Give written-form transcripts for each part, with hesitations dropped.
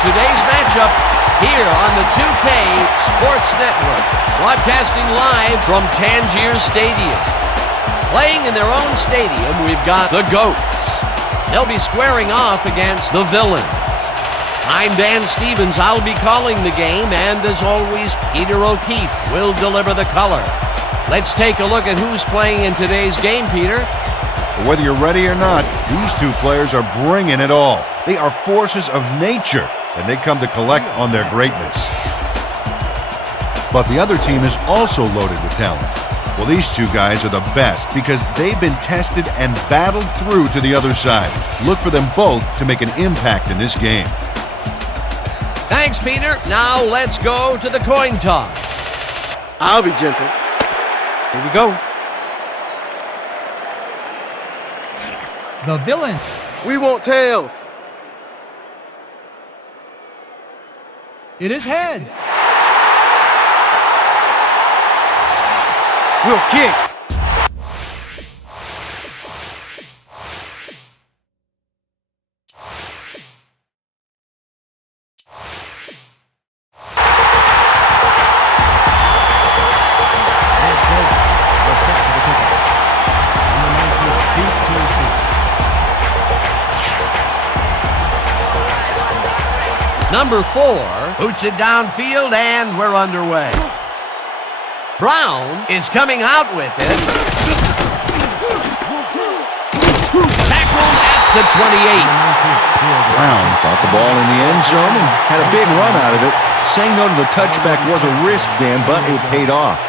today's matchup here on the 2K Sports Network, broadcasting live from Tangier Stadium. Playing in their own stadium, we've got the Goats. They'll be squaring off against the Villains. I'm Dan Stevens. I'll be calling the game, and as always, Peter O'Keefe will deliver the color. Let's take a look at who's playing in today's game, Peter. Whether you're ready or not, these two players are bringing it all. They are forces of nature, and they come to collect on their greatness. But the other team is also loaded with talent. Well, these two guys are the best because they've been tested and battled through to the other side. Look for them both to make an impact in this game. Thanks, Peter. Now let's go to the coin toss. I'll be gentle. Here we go. The Villains. We want tails. It is heads. We'll kick. Number 4 boots it downfield, and we're underway. Brown is coming out with it. Tackled at the 28. Brown got the ball in the end zone and had a big run out of it. Saying no to the touchback was a risk, Dan, but it paid off.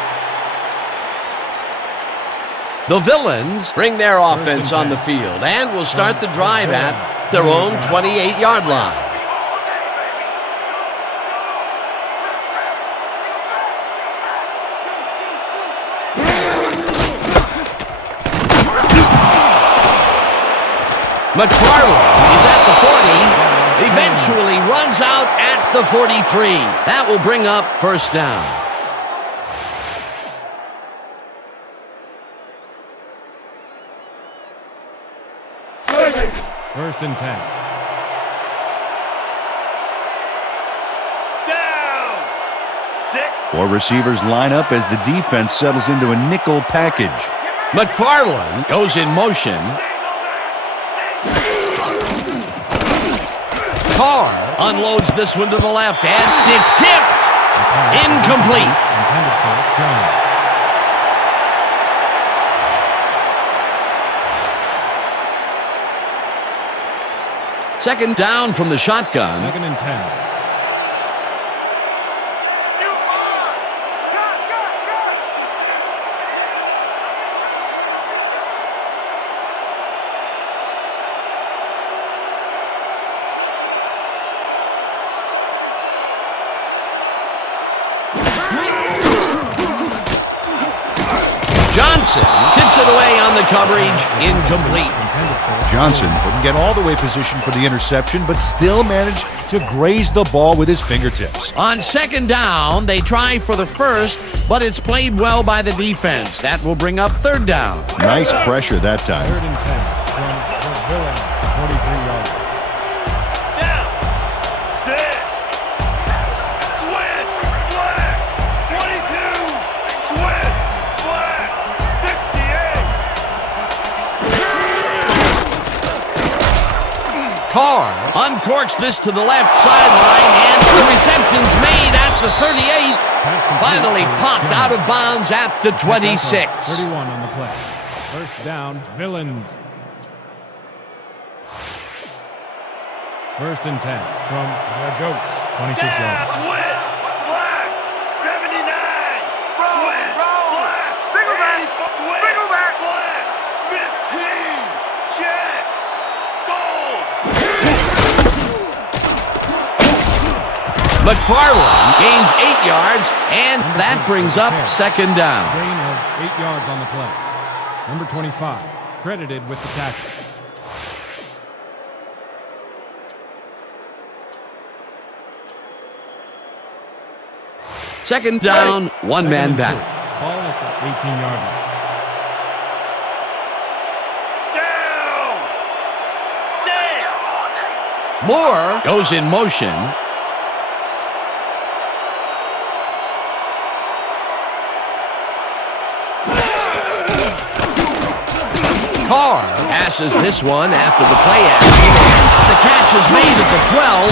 The Villains bring their offense on the field and will start the drive at their own 28-yard line. McFarland is at the 40, eventually runs out at the 43. That will bring up first down. First and 10. Down! 6. Four receivers line up as the defense settles into a nickel package. McFarland goes in motion. Carr unloads this one to the left, and it's tipped. Incomplete. Second down from the shotgun. Second and 10. Johnson tips it away on the coverage. Incomplete. Johnson couldn't get all the way positioned for the interception, but still managed to graze the ball with his fingertips. On second down, they try for the first, but it's played well by the defense. That will bring up third down. Nice pressure that time. Third and 10 from the Villains, 43 yards. Down! 6. Switch! Flag! 22! Switch! Flag! 68! Carr uncorks this to the left sideline, and the reception's made at the 38. Finally popped out of bounds at the 26. 31 on the play. First down, Villains. First and 10 from the Goats, 26 yards. Switch! Flag! 79! Switch! Flag! 85! Switch! Flag! 15! Check! Goal! McFarland gains 8 yards, and that brings up second down. Gain of 8 yards on the play. Number 25, credited with the tackle. Second down, one man back. Ball at the 18-yard line. Down! 6! Moore goes in motion. Carr passes this one after the play action. The catch is made at the 12.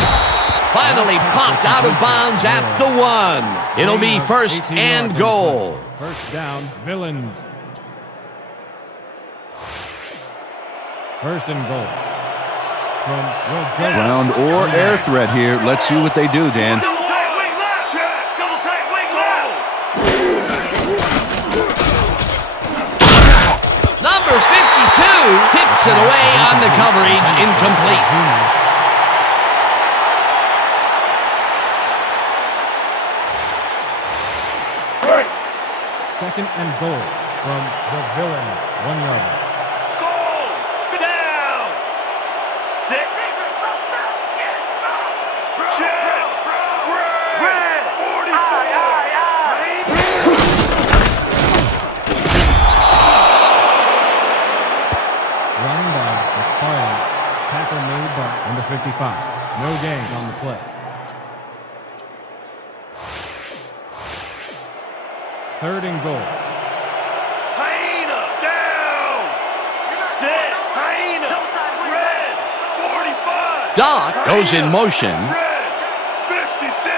Finally popped out of bounds at the 1. It'll be first and goal. First down, Villains. First and goal. From Ground or air threat here. Let's see what they do, Dan. Number 52 tips it away on the coverage, incomplete. Second and goal from the Villain, 1 yard. Goal! Down! 6. Check! Red! 44! Run by McFarland. Tackle made by number 55. No gains on the play. Third and goal. Hyena down! Set! Hyena! Red! 45! Doc goes in motion. Red! 56!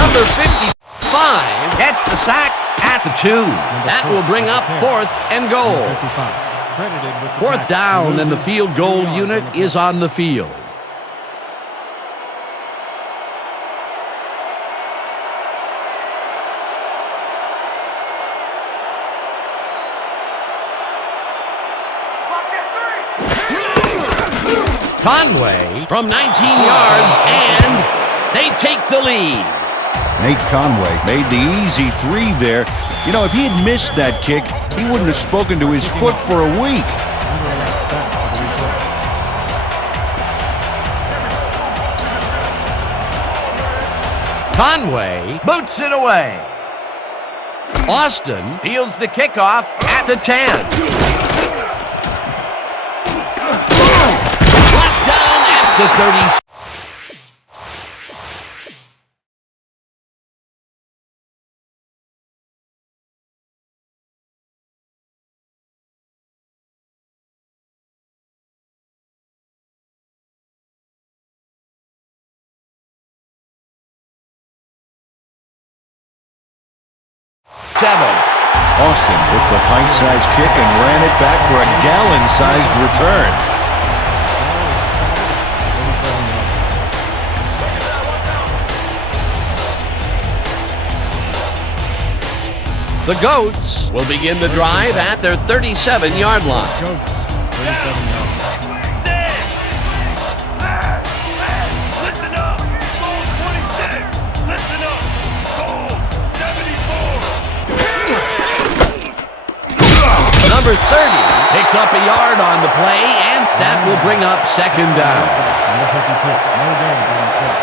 Number 55 gets the sack at the 2. That will bring up fourth and goal. 55. Credited with the Fourth down, and the field goal unit is on the field. Conway from 19 yards, and they take the lead. Nate Conway made the easy 3 there. You know, if he had missed that kick, he wouldn't have spoken to his foot for a week. Conway boots it away. Austin fields the kickoff at the 10. The 30. Austin took the pint-sized kick and ran it back for a gallon-sized return. The Goats will begin the drive at their 37-yard line. Goats, 37 yards. Listen up! Goal 26! Listen up! Goal 74! Number 30 picks up a yard on the play, and that will bring up second down. Number 52, no gain on the play.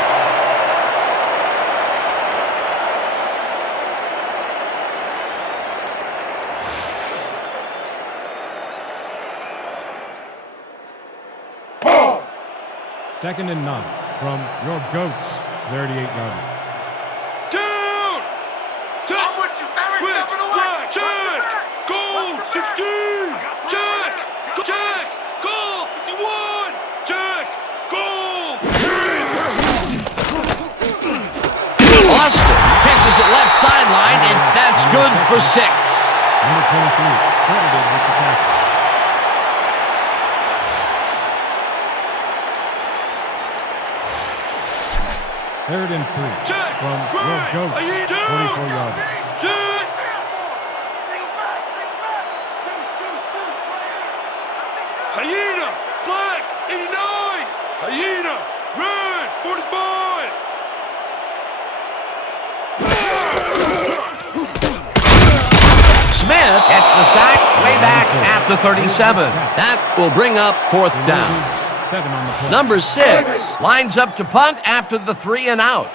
Second and 9 from your Goats, 38-yard. Down! Switch! Black! Check! Goal 16! Check! Check! Goal 51! Check! Goal! Austin catches it left sideline, and that's good for 6. Number 23, credited with the tackle. Third and 3 from your Goats, 44-yard. Hyena! Black! 89! Hyena! Red! 45! Smith gets the sack way back at the 37. That will bring up fourth down. 7 on the play. Number 6 lines up to punt after the 3 and out.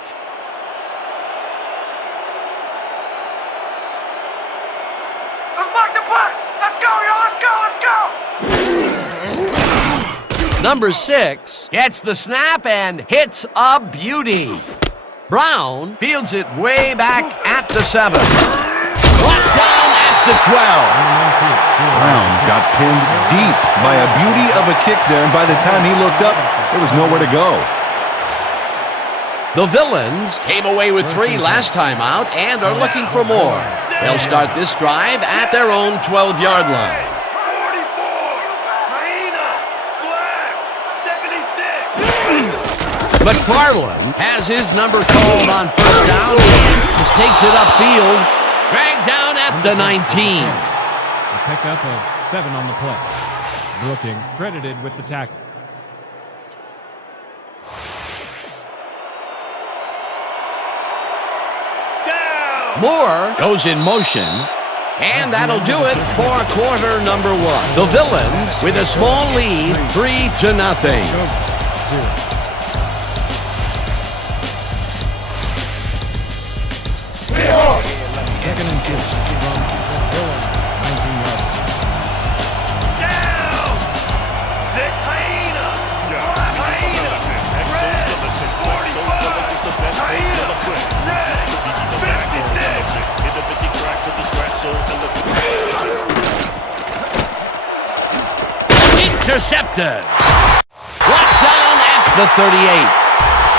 Number 6 gets the snap and hits a beauty. Brown fields it way back at the 7. Brought down at the 12. Brown got pinned deep by a beauty of a kick there, and by the time he looked up, there was nowhere to go. The Villains came away with 3 last time out and are looking for more. They'll start this drive at their own 12-yard line. 44! Hyena! Black! 76! McFarland has his number called on first down and takes it upfield, dragged down at the 19. A pickup of 7 on the play. Brooking credited with the tackle. Moore goes in motion, and that'll do it for quarter number 1. The Villains with a small lead, 3-0. Second and 2 from Villains, 19 yards. Down! Sick hyena! Hyena! Exoskeleton. Exoskeleton is the best hotel equipped. Intercepted. Brought down at the 38.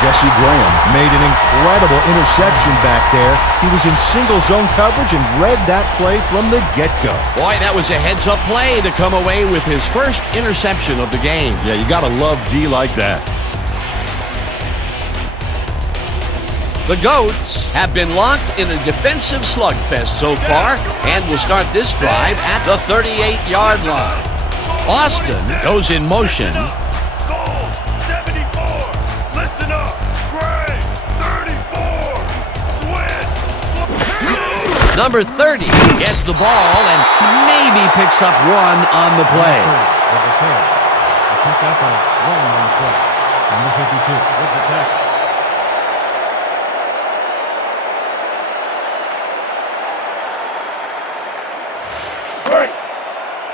Jesse Graham made an incredible interception back there. He was in single zone coverage and read that play from the get-go. Boy, that was a heads-up play to come away with his first interception of the game. Yeah, you gotta love D like that. The Goats have been locked in a defensive slugfest so far and will start this drive at the 38-yard line. Austin goes in motion. Goal! 74! Listen up! Gray! 34! Switch! Number 30 gets the ball and maybe picks up 1 on the play. With the third. A pickup of 1 on the play. Number 52 with the tackle.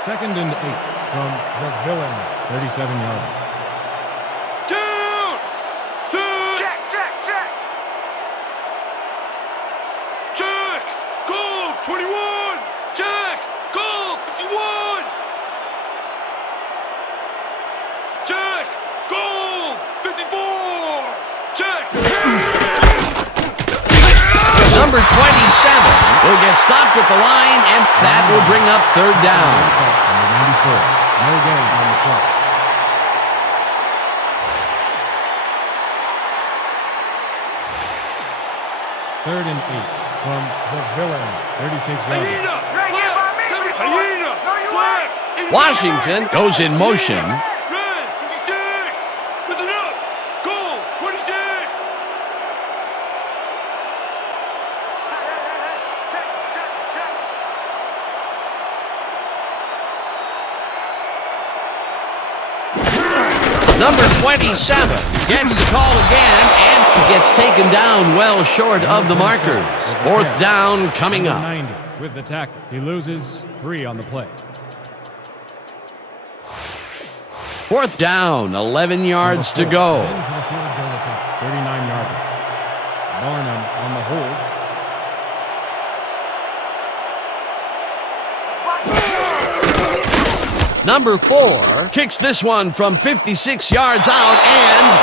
Second and 8 from the Villain, 37 yards. Down! Set! Check! Goal! 21! Check! Goal! 51! Check! Goal! 54! Check! Number 27 will get stopped at the line, and that will bring up third down. Number 94, no gain on the play. Third and 8 from the Villain, 36 yards. Hyena! Black! 70! Hyena! Black! 89! Washington goes in motion. Red! 56! Listen up! Goal! 26! Number 27 gets the call again and gets taken down well short of the markers. Fourth down coming up. 90 with the tackle. He loses 3 on the play. Fourth down, 11 yards to go. 39-yarder. Barnum on the hold. Number 4 kicks this one from 56 yards out and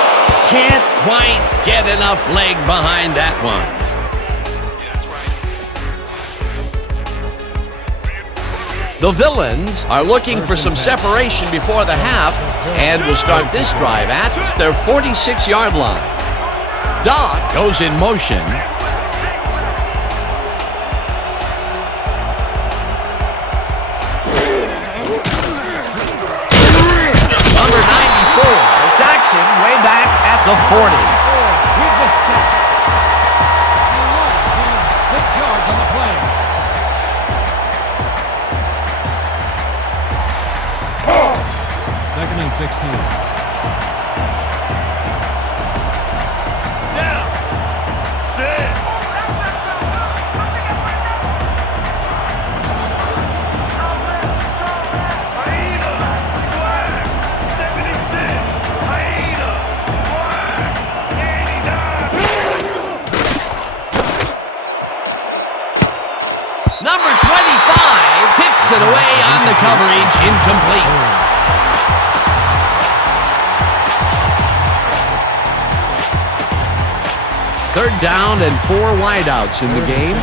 can't quite get enough leg behind that one. The Villains are looking for some separation before the half and will start this drive at their 46-yard line. Doc goes in motion. Number 94, Jackson way back at the 40. With the sack. 6 yards on the play. Second and 16. Down! Sit! Hyena! Black! 76! Hyena! Black! 89! Number 25 coverage, incomplete. Third down and 4 wideouts in the game.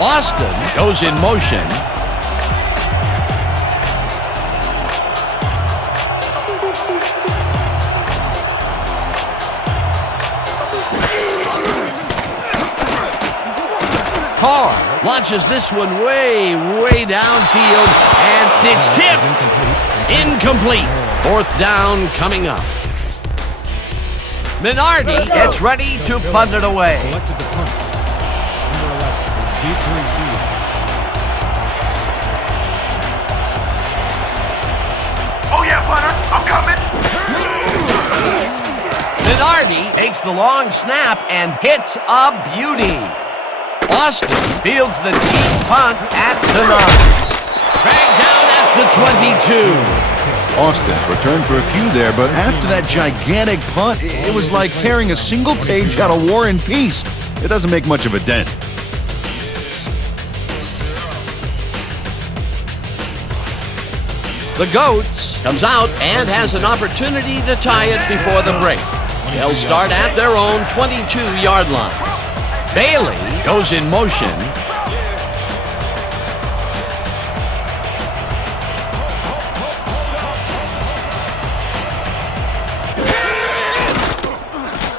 Austin goes in motion. Carr launches this one way downfield, and it's tipped. Incomplete. Fourth down coming up. Minardi gets ready to punt it away. Selected the punt. Number 11 is deep to receive. Oh yeah, punter, I'm coming. Minardi takes the long snap and hits a beauty. Austin fields the deep punt at the 9. Dragged down at the 22. Austin returned for a few there, but after that gigantic punt, it was like tearing a single page out of War and Peace. It doesn't make much of a dent. The Goats comes out and has an opportunity to tie it before the break. They'll start at their own 22-yard line. Bailey goes in motion.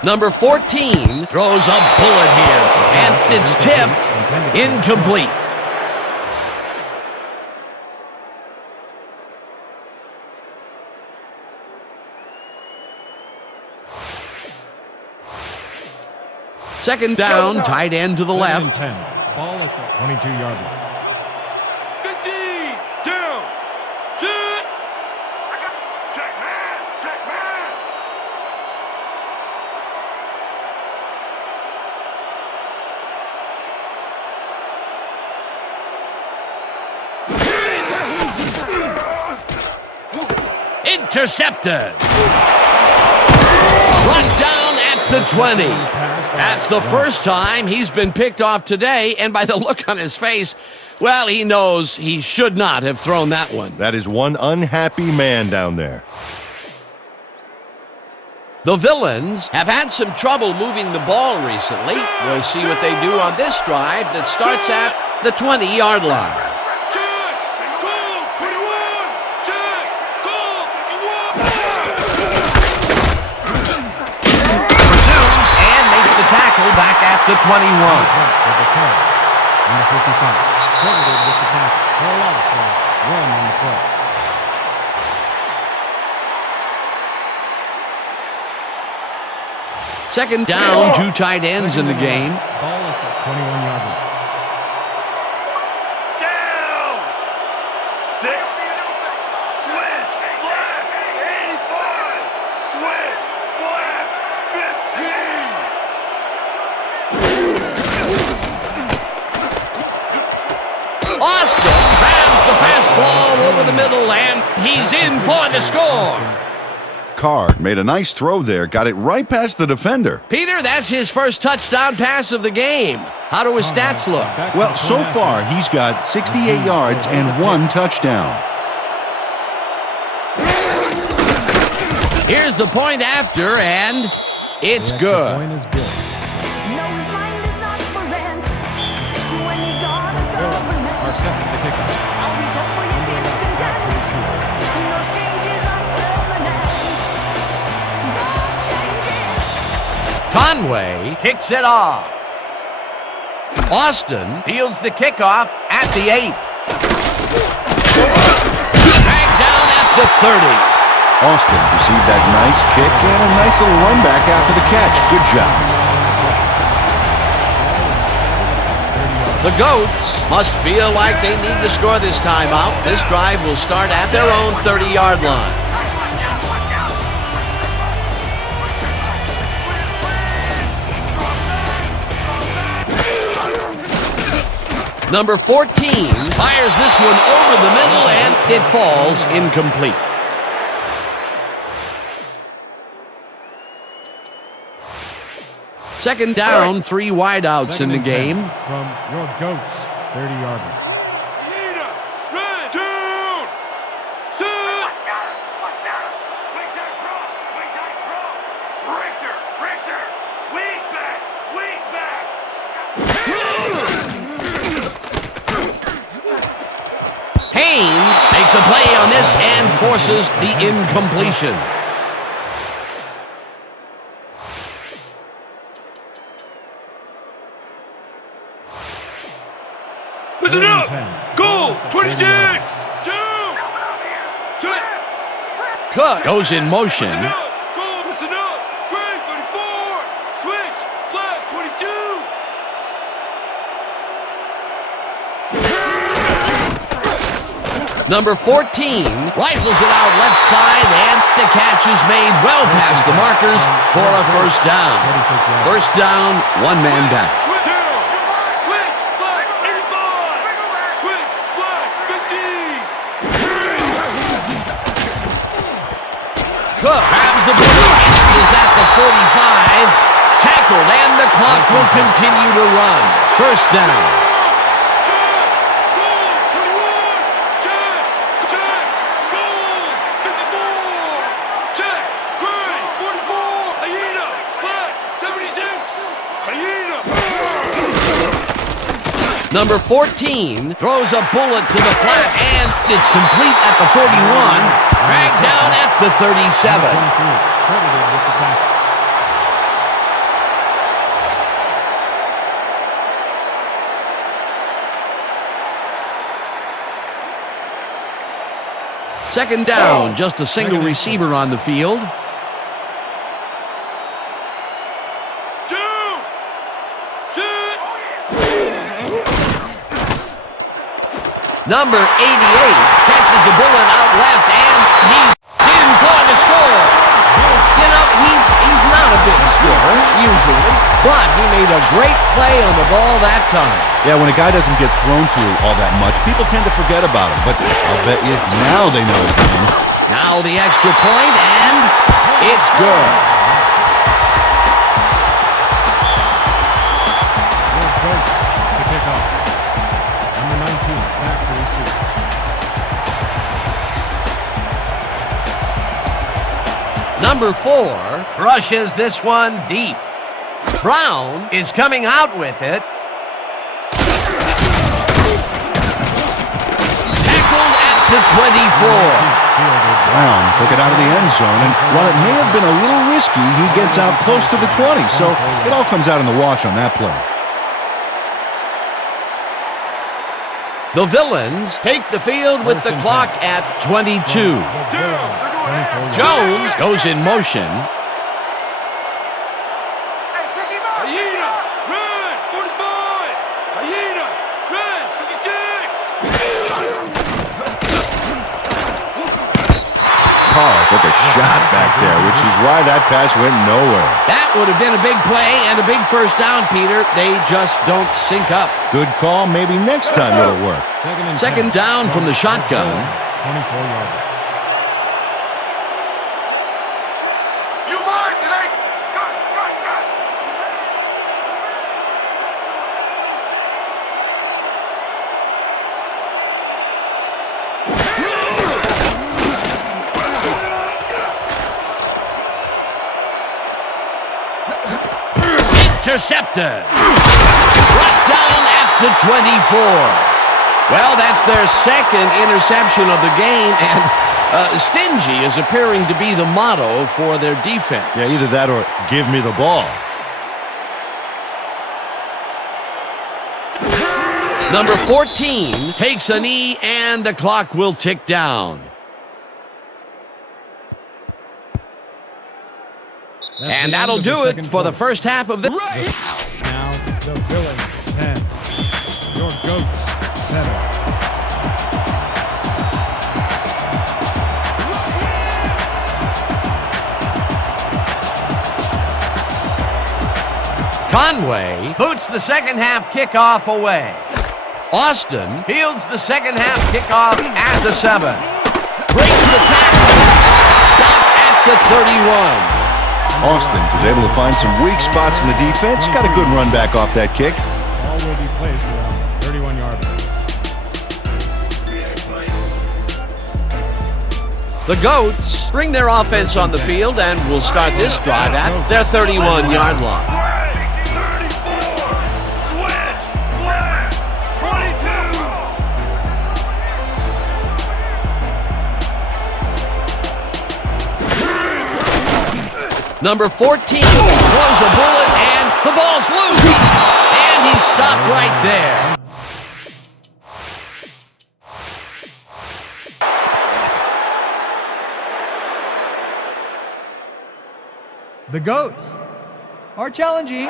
Number 14 throws a bullet here, and it's tipped. Incomplete. Second down, tight end to the left. 10. Ball at the 22-yard line. 15, down, sit. Check man, check man. Intercepted. Run down at the 20. That's the first time he's been picked off today, and by the look on his face, well, he knows he should not have thrown that one. That is one unhappy man down there. The Villains have had some trouble moving the ball recently. We'll see what they do on this drive that starts at the 20-yard line. Check, goal, 21. Check, goal, 51. Pursues and makes the tackle back at the 21. Number 55. Credited with the tackle. For a loss of 1 on the play. Second down, 2 tight ends in the game. Ball at the 21-yard line. Down. 6. Switch, black, 85. Switch, black, 15. Austin grabs the fastball over the middle, and he's in for the score. Carr made a nice throw there, got it right past the defender. Peter, that's his first touchdown pass of the game. How do his stats look? Well, so far, he's got 68 yards and 1 touchdown. Here's the point after, and it's The extra good. point is good. Our set for the kickoff. Back to receiver. Conway kicks it off. Austin fields the kickoff at the 8. Dragged down at the 30. Austin received that nice kick and a nice little run back after the catch. Good job. The Goats must feel like they need to score this time out. This drive will start at their own 30-yard line. Number 14 fires this one over the middle, and it falls incomplete. Second down, 3 wideouts in the game. From your Goats, 30-yarder. Haynes makes a play on this and forces the incompletion. Listen up! Goal! 26! Down! Cook goes in motion. Listen up! Goal! Listen up! Greg, 34! Switch! Black, 22! Number 14 rifles it out left side, and the catch is made well past the markers for a first down. First down, one man back. Switch down! Switch! Black, 85! Switch! Black, 50! Cook grabs the ball and is at the 45. Tackled, and the clock will continue to run. First down. Number 14 throws a bullet to the flat, and it's complete at the 41, dragged down at the 37. Credited with the tackle. Second down, just a single receiver on the field. Number 88 catches the bullet out left, and he's in for the score. You know, he's not a big scorer, usually, but he made a great play on the ball that time. Yeah, when a guy doesn't get thrown to all that much, people tend to forget about him. But I'll bet you now they know his name. Now the extra point, and it's good. The kickoff. Number 19, back to receive. Number 4 crushes this one deep. Brown is coming out with it. Tackled at the 24. Brown took it out of the end zone, and while it may have been a little risky, he gets out close to the 20. So it all comes out in the wash on that play. The Villains take the field with the clock at 22. Jones goes in motion. Hyena! Red! 45! Hyena! Red! 56! Carr took a shot back there, which is why that pass went nowhere. That would have been a big play and a big first down, Peter. They just don't sync up. Good call. Maybe next time it'll work. Second down from the shotgun. 24-yarder. You mine today! Intercepted. Right down at the 24. Well, that's their second interception of the game, and stingy is appearing to be the motto for their defense. Yeah, either that or give me the ball. Number 14 takes a knee, and the clock will tick down. And that'll do it for the first half of the... Now, the Villains 10. Your Goats 7. Conway boots the second half kickoff away. Austin fields the second half kickoff at the 7. Breaks the tackle. Stopped at the 31. Austin was able to find some weak spots in the defense. Got a good run back off that kick. All will be placed around 31-yard line. The Goats bring their offense on the field and will start this drive at their 31-yard line. Switch. Black. 22. Number 14 throws a bullet and the ball's loose. And he's stopped right there. The Goats are challenging.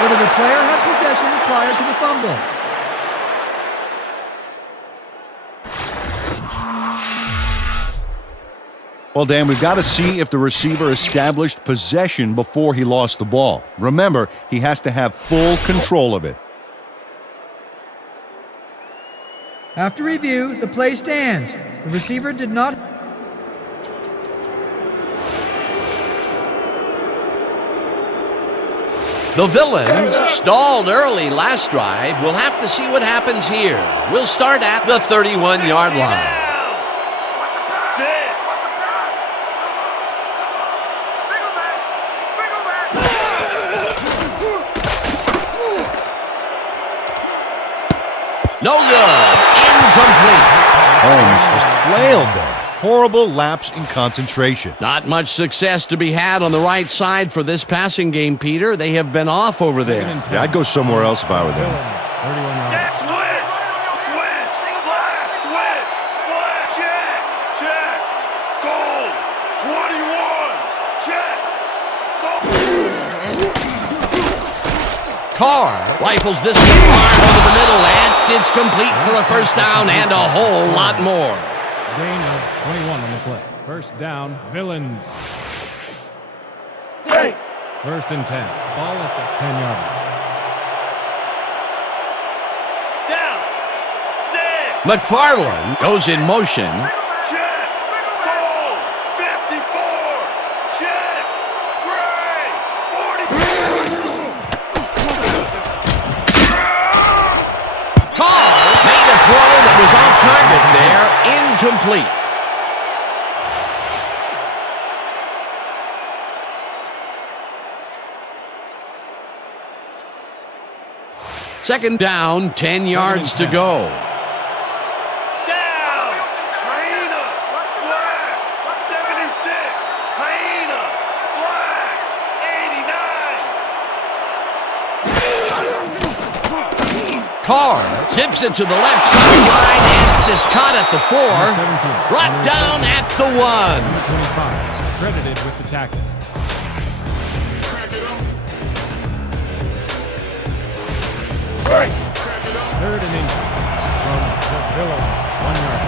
Whether the player had possession prior to the fumble. Well, Dan, we've got to see if the receiver established possession before he lost the ball. Remember, he has to have full control of it. After review, the play stands. The receiver did not. The Villains stalled early last drive. We'll have to see what happens here. We'll start at the 31-yard line. No good. Incomplete. Holmes just flailed there. Horrible lapse in concentration. Not much success to be had on the right side for this passing game, Peter. They have been off over there. Yeah, I'd go somewhere else if I were them. 31 yards. Switch. Switch. Black. Switch. Black. Check. Check. Goal. 21. Check. Goal. Carr rifles this one hard over the middle, and it's complete for a first down and a whole lot more. Gain of 21 on the play. First down, Villains. Hey. First and 10. Ball at the 10-yard line. Down. Six. McFarland goes in motion. Check. Goal. 54. Check. Gray. 40. Carr made a throw that was off target there. Incomplete. Second down, 10 yards to go. Down. Hyena. Black. 76. Hyena. Black. 89. Carr zips it to the left sideline, and it's caught at the 4. Brought down at the 1. 25. Credited with the tackle. Third and inches from the Villains. 1 yard.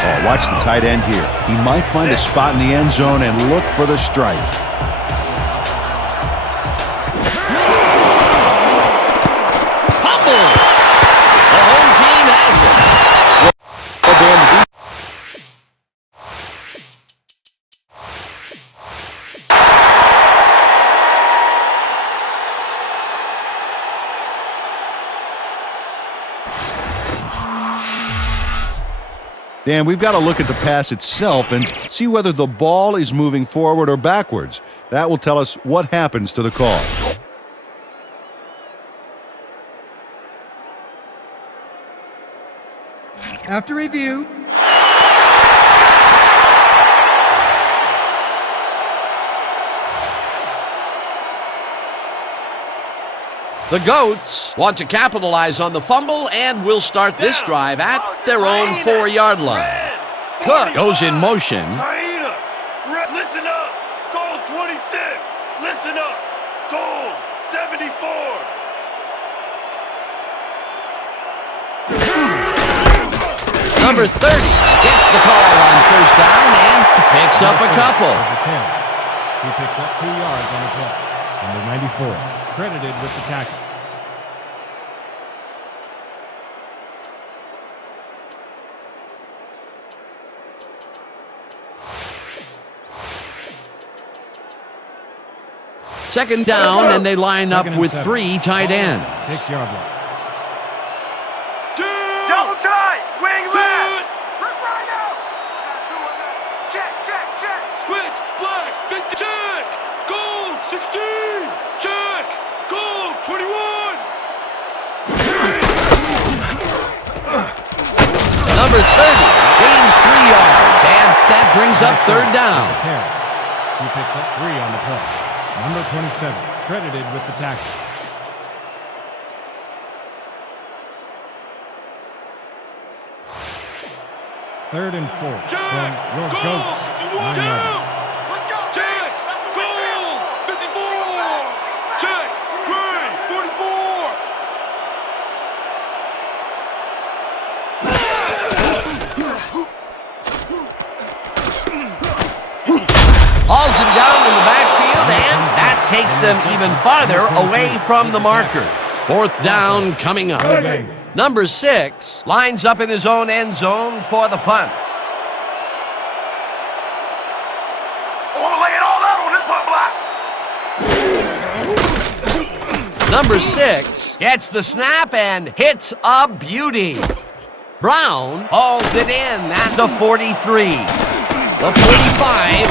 Oh, watch the tight end here. He might find a spot in the end zone and look for the strike. Fumble! The home team has it. Well, Dan, Dan, we've got to look at the pass itself and see whether the ball is moving forward or backwards. That will tell us what happens to the call. After review, The Goats want to capitalize on the fumble and will start this drive at their own 4-yard line. Cook goes in motion. Hyena. Listen up. Goal 26. Listen up. Goal 74. Number 30 gets the call on first down and picks up a couple. He picks up 2 yards on the play. Number 94, credited with the tackle. Second down, and they line up Second and with 7. 3 tight ends. 6-yard line. Double tight. Wing left. Switch. Black. 50. Check. Gold. 16. Check. Gold. 21. Number 30 gains 3 yards, and that brings up third down. He picks up 3 on the play. Number 27, credited with the tackle. Third and 4 from your Goats. 9 yards. Check. Gold. 54. Check. Gray. 44. Hauls him down in the backfield, and that takes them even farther away from the marker. Fourth down coming up. Number 6 lines up in his own end zone for the punt. Number 6 gets the snap and hits a beauty. Brown hauls it in at the 43. The 45,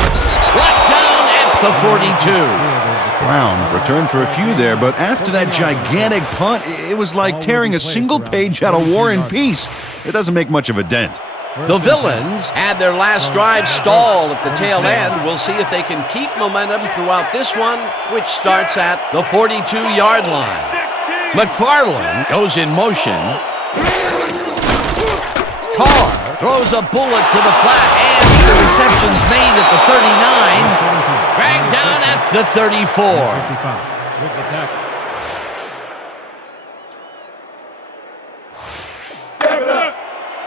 brought down at the 42. Brown returned for a few there, but after that gigantic punt, it was like tearing a single page out of War and Peace. It doesn't make much of a dent. The Villains had their last drive stall at the tail end. We'll see if they can keep momentum throughout this one, which starts at the 42-yard line. McFarland goes in motion. Carr throws a bullet to the flat, and the reception's made at the 39. Dragged down at the 34. 55 with the tackle.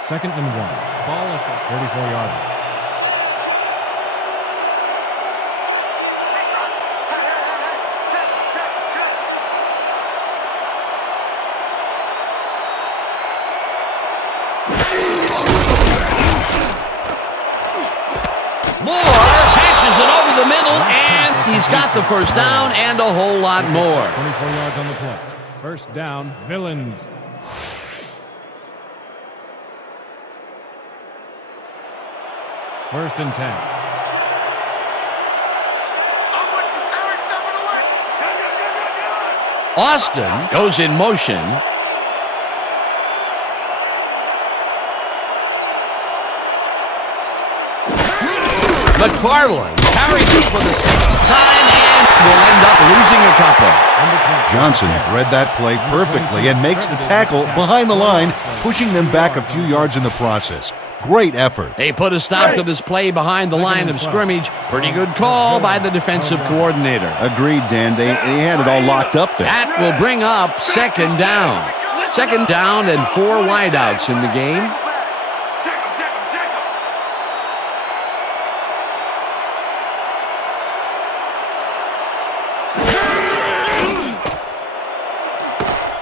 Second and 1. Ball at the 34-yard line. Moore patches it over the middle, and he's got the first down and a whole lot more. 24 yards on the play. First down, Villains. First and 10. Austin goes in motion. McFarland carries it for the 6th time and will end up losing a couple. Johnson read that play perfectly and makes the tackle behind the line, pushing them back a few yards in the process. Great effort. They put a stop to this play behind the line of scrimmage. Pretty good call by the defensive coordinator. Agreed, Dan. They had it all locked up there. That will bring up second down. Second down and 4 wideouts in the game.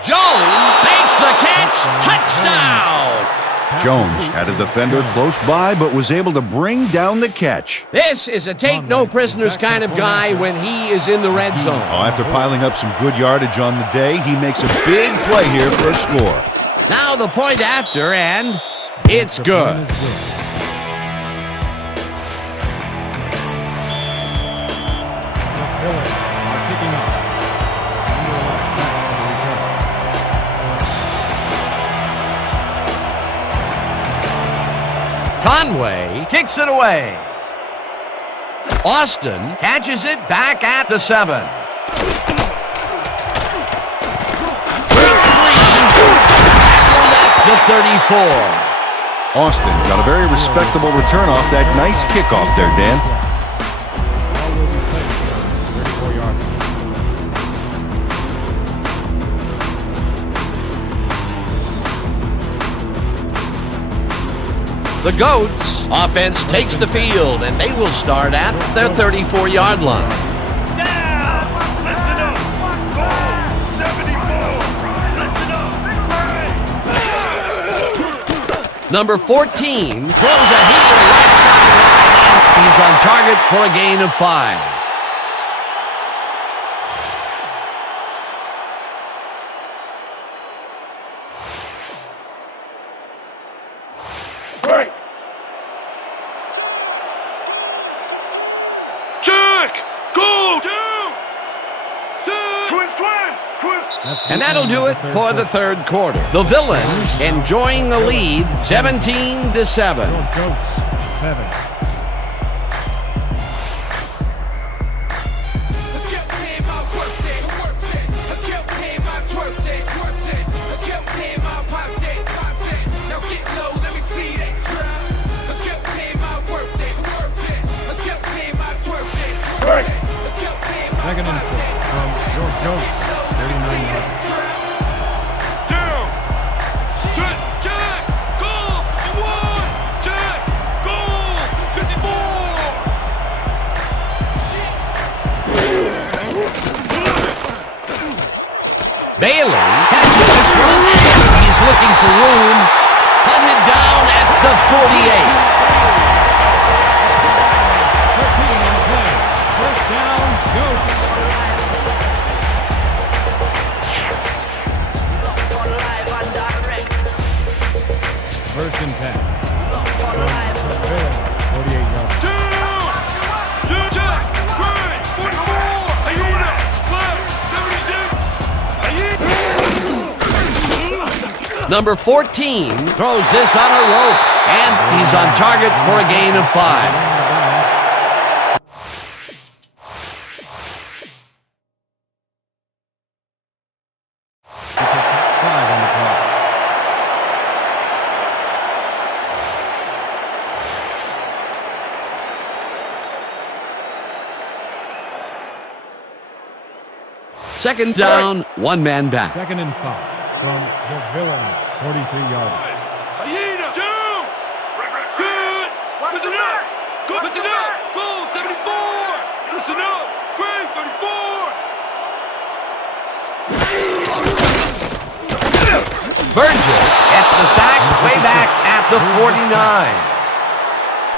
Jones makes the catch. Touchdown! Jones had a defender close by, but was able to bring down the catch. This is a take-no-prisoners kind of guy when he is in the red zone. After piling up some good yardage on the day, he makes a big play here for a score. Now the point after, and it's good. Conway kicks it away. Austin catches it back at the 7. Breaks free. Tackled at the 34. Austin got a very respectable return off that nice kickoff there, Dan. The Goats offense takes the field, and they will start at their 34-yard line. Down! Listen up! Goal! 74! Listen up! Number 14 throws a heater right sideline, and he's on target for a gain of 5. And that'll do it for the third quarter. The Villains enjoying the lead, 17-7. Goats, 7. Second and 4 from your Goats, 39 yards. Down. Set. Check. Goal. 51. Check. Goal. 54. Bailey catches this one. He's looking for room. Hunted down at the 48. 13 on the play. First down, Goats. First and 10. From the 48 yards. Down. Set. Check. Great. 44. Ayuna. Left. 76. Number 14 throws this on a rope, and he's on target for a gain of 5. Second down, one man back. Second and 5 from the Villain, 43 yards. Ayuna. Down. Set. Listen up. Go. Listen up. Goal. 74. Listen up. Great. 34. Burgess gets the sack way back at the 49.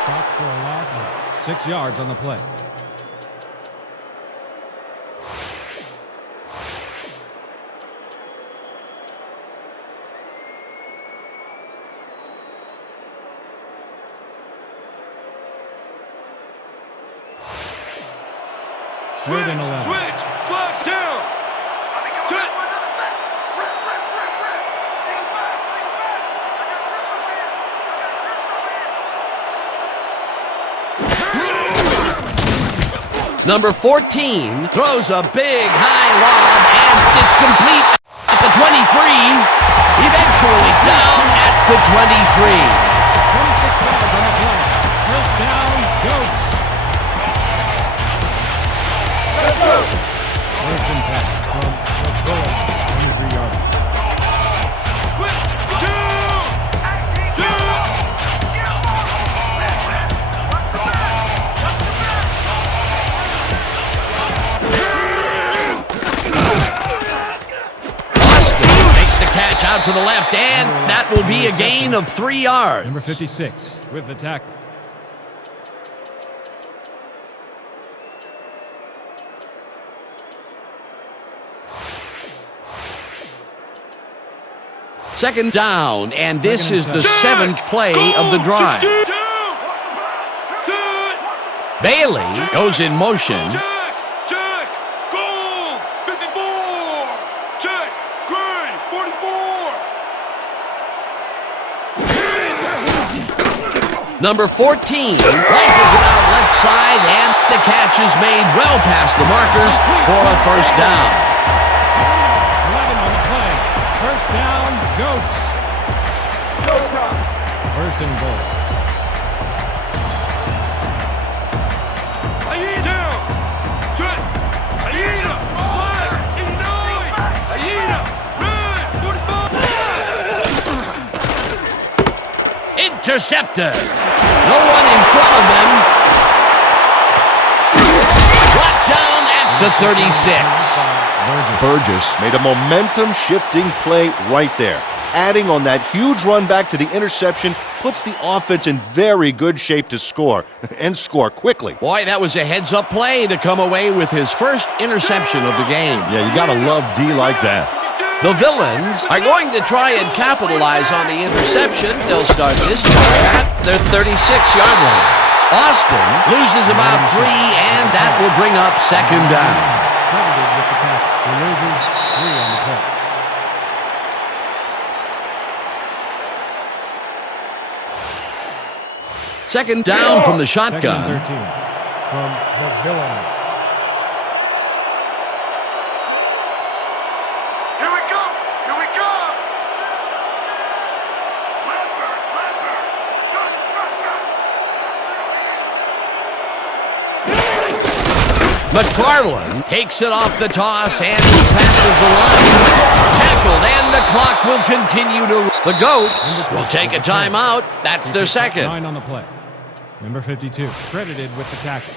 Stopped for a loss of 6 yards on the play. Third and 11. Switch. Blocks down. Set. Number 14 throws a big high lob, and it's complete at the 23. Eventually down at the 23. 26 yards on the play. First down, Goats. First and 10 from the Villain, 23 yards. Switch. Down. Set. Makes the catch out to the left, and that will be a gain of 3 yards. Number 56 with the tackle. Second down, and this is the 7th play of the drive. Bailey goes in motion. Check. Check. Goal. 54. Check. Great. 44. Number 14 launches it out left side, and the catch is made well past the markers for a first down. 11 on the play. First down, Goats. First and goal. Ayuna. Down. Set. Ayuna. Black. 89. Ayuna. Red. 45. Intercepted. No one in front of them. Brought down at the 36. Burgess made a momentum-shifting play right there. Adding on that huge run back to the interception puts the offense in very good shape to score, and score quickly. Boy, that was a heads-up play to come away with his first interception of the game. Yeah, you gotta love D like that. The Villains are going to try and capitalize on the interception. They'll start this drive at their 36-yard line. Austin loses about 3, and that will bring up second down. Credited with the tackle. He loses 3 on the play. Second down from the shotgun. Second and 13 from the villain. Here we go! Here we go! McFarland takes it off the toss and he passes the line. Tackled, and the clock will continue to... The Goats will take a timeout. That's their second. 9 on the play. Number 52, credited with the tackle.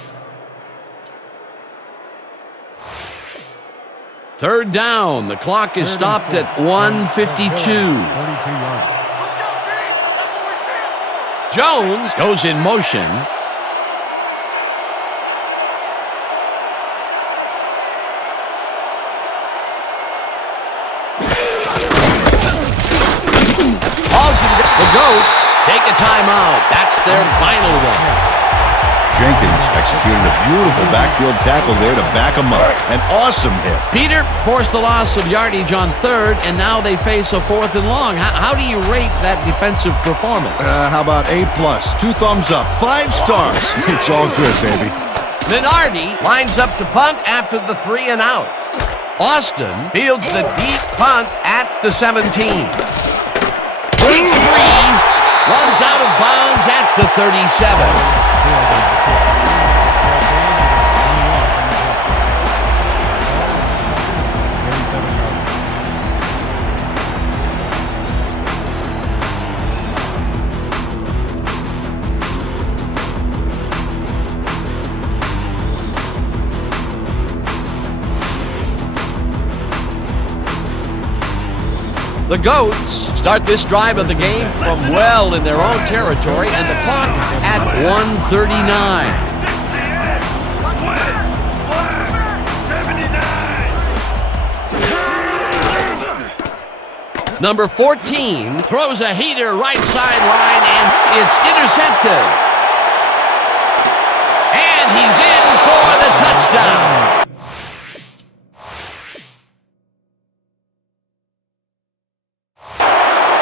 Third down. The clock is stopped at 1:52. 42-yard. Jones goes in motion. The Goats take a timeout. That's their final one. Jenkins executed a beautiful backfield tackle there to back him up. An awesome hit. Peter forced the loss of yardage on third, and now they face a 4th and long. How do you rate that defensive performance? How about A+, 2 thumbs up, 5 stars. It's all good, baby. Minardi lines up to punt after the 3 and out. Austin fields the deep punt at the 17. Breaks free, runs out of bounds at the 37. The Goats start this drive of the game from well in their own territory, and the clock at 1:39. Number 14 throws a heater right sideline, and it's intercepted. And he's in for the touchdown.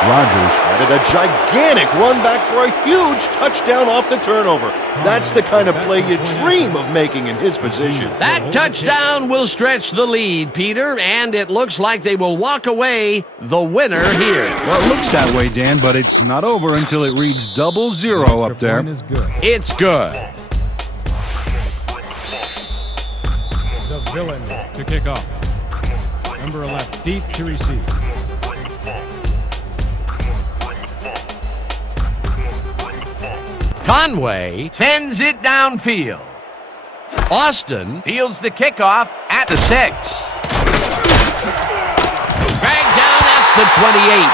Rodgers added a gigantic run back for a huge touchdown off the turnover. That's the kind of play you dream of making in his position. That touchdown will stretch the lead, Peter, and it looks like they will walk away the winner here. Well, it looks that way, Dan, but it's not over until it reads 00 up there. Point is good. It's good. The villain to kick off. Number 11, deep to receive. Conway sends it downfield. Austin fields the kickoff at the 6. Dragged down at the 28.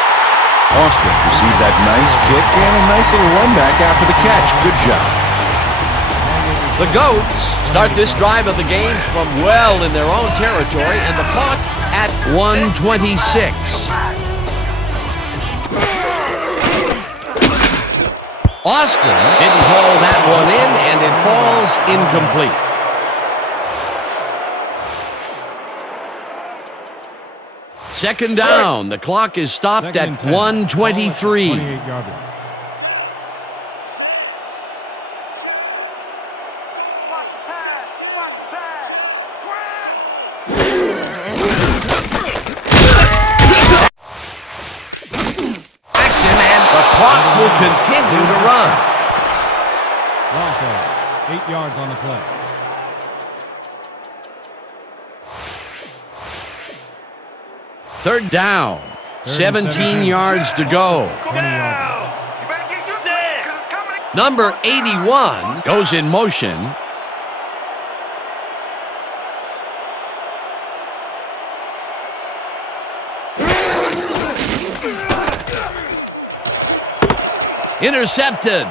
Austin received that nice kick and a nice little run back after the catch. Good job. The Goats start this drive of the game from well in their own territory, and the clock at 1:26. Austin didn't haul that one in, and it falls incomplete. Second down. The clock is stopped at 1:23. 28-yard. Will continue to run. Bronco, 8 yards on the play. Third down, 17 yards to go. Number 81 goes in motion. Intercepted.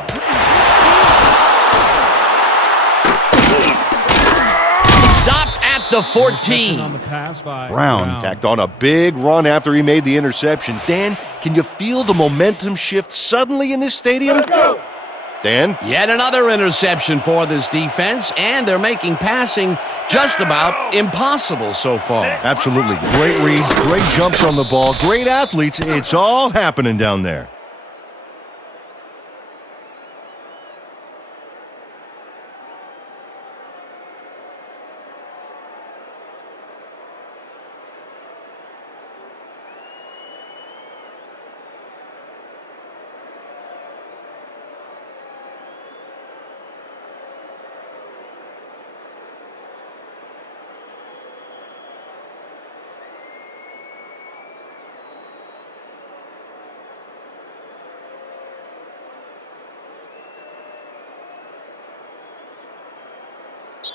Stopped at the 14. On the pass by Brown tacked on a big run after he made the interception. Dan, can you feel the momentum shift suddenly in this stadium? Dan? Yet another interception for this defense, and they're making passing just about impossible so far. Absolutely. Great reads, great jumps on the ball, great athletes. It's all happening down there.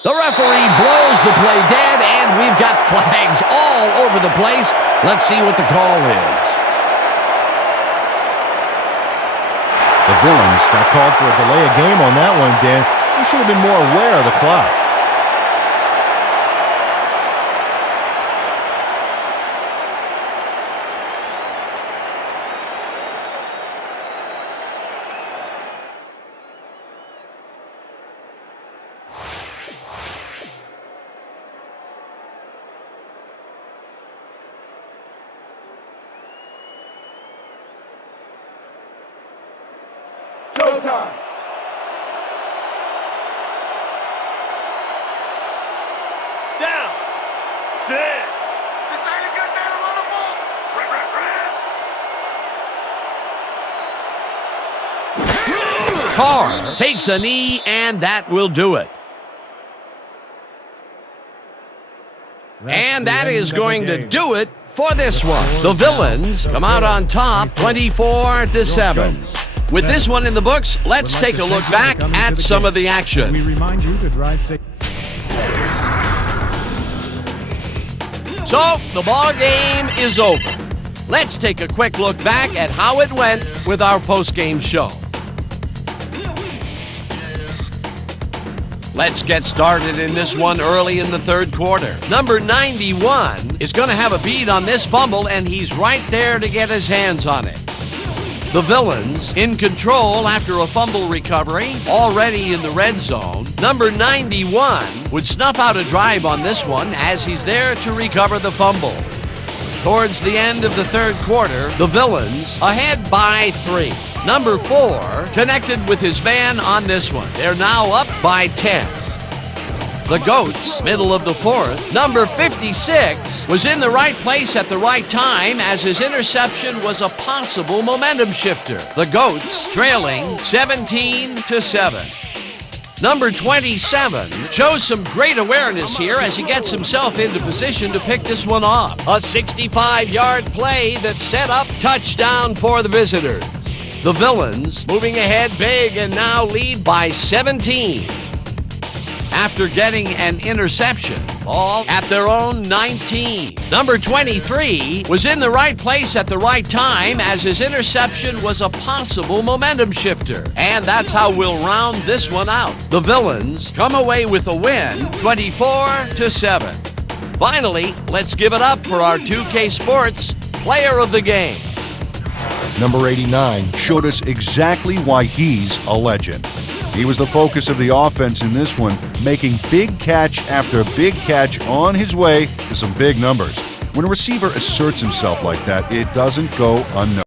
The referee blows the play dead, and we've got flags all over the place. Let's see what the call is. The Villains got called for a delay of game on that one, Dan. You should have been more aware of the clock. Showtime. Down. Sit. Carr takes a knee, and that will do it. And that is going to do it for this one. The Villains come out on top 24-7. With this one in the books, let's take a look back at some of the action. We remind you to drive safe. So, the ball game is over. Let's take a quick look back at how it went with our post-game show. Let's get started in this one early in the third quarter. Number 91 is going to have a bead on this fumble, and he's right there to get his hands on it. The Villains in control after a fumble recovery, already in the red zone. Number 91 would snuff out a drive on this one as he's there to recover the fumble. Towards the end of the third quarter, the Villains ahead by 3. Number 4 connected with his man on this one. They're now up by 10. The Goats, middle of the fourth. Number 56 was in the right place at the right time as his interception was a possible momentum shifter. The Goats trailing 17-7. Number 27 shows some great awareness here as he gets himself into position to pick this one off. A 65-yard play that set up touchdown for the visitors. The Villains moving ahead big and now lead by 17. After getting an interception, ball at their own 19. Number 23 was in the right place at the right time as his interception was a possible momentum shifter. And that's how we'll round this one out. The Villains come away with a win, 24-7. Finally, let's give it up for our 2K Sports Player of the Game. Number 89 showed us exactly why he's a legend. He was the focus of the offense in this one, making big catch after big catch on his way to some big numbers. When a receiver asserts himself like that, it doesn't go unnoticed.